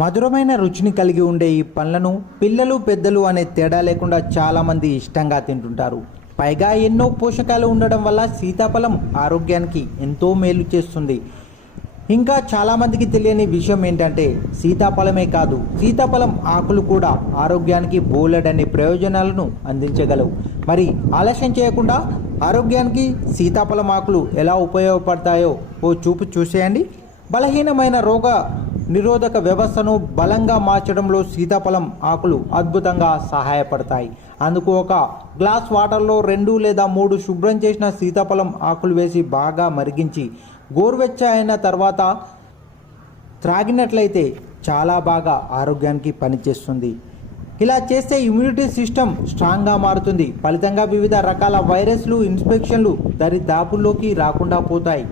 మధురమైన రుచిని కలిగి ఉండే ఈ పండ్లను పిల్లలు పెద్దలు అనే తేడా లేకుండా చాలామంది ఇష్టంగా తింటుంటారు. పైగా ఎన్నో పోషకాలు ఉండడం వల్ల సీతాఫలం ఆరోగ్యానికి ఎంతో మేలు చేస్తుంది. ఇంకా చాలామందికి తెలియని విషయం ఏంటంటే సీతాఫలమే కాదు, సీతాఫలం ఆకులు కూడా ఆరోగ్యానికి బోలెడన్ని ప్రయోజనాలను అందించగలవు. మరి ఆలస్యం చేయకుండా ఆరోగ్యానికి సీతాఫలం ఆకులు ఎలా ఉపయోగపడతాయో ఓ చూపు చూసేయండి. బలహీనమైన రోగ నిరోధక వ్యవస్థను బలంగా మార్చడంలో సీతాఫలం ఆకులు అద్భుతంగా సహాయపడతాయి. అందుకు ఒక గ్లాస్ వాటర్లో 2 లేదా 3 శుభ్రం చేసిన సీతాఫలం ఆకులు వేసి బాగా మరిగించి గోరువెచ్చ అయిన తర్వాత త్రాగినట్లయితే చాలా బాగా ఆరోగ్యానికి పనిచేస్తుంది. ఇలా చేస్తే ఇమ్యూనిటీ సిస్టమ్ స్ట్రాంగ్గా మారుతుంది. ఫలితంగా వివిధ రకాల వైరస్లు, ఇన్ఫెక్షన్లు దరిదాపుల్లోకి రాకుండా పోతాయి.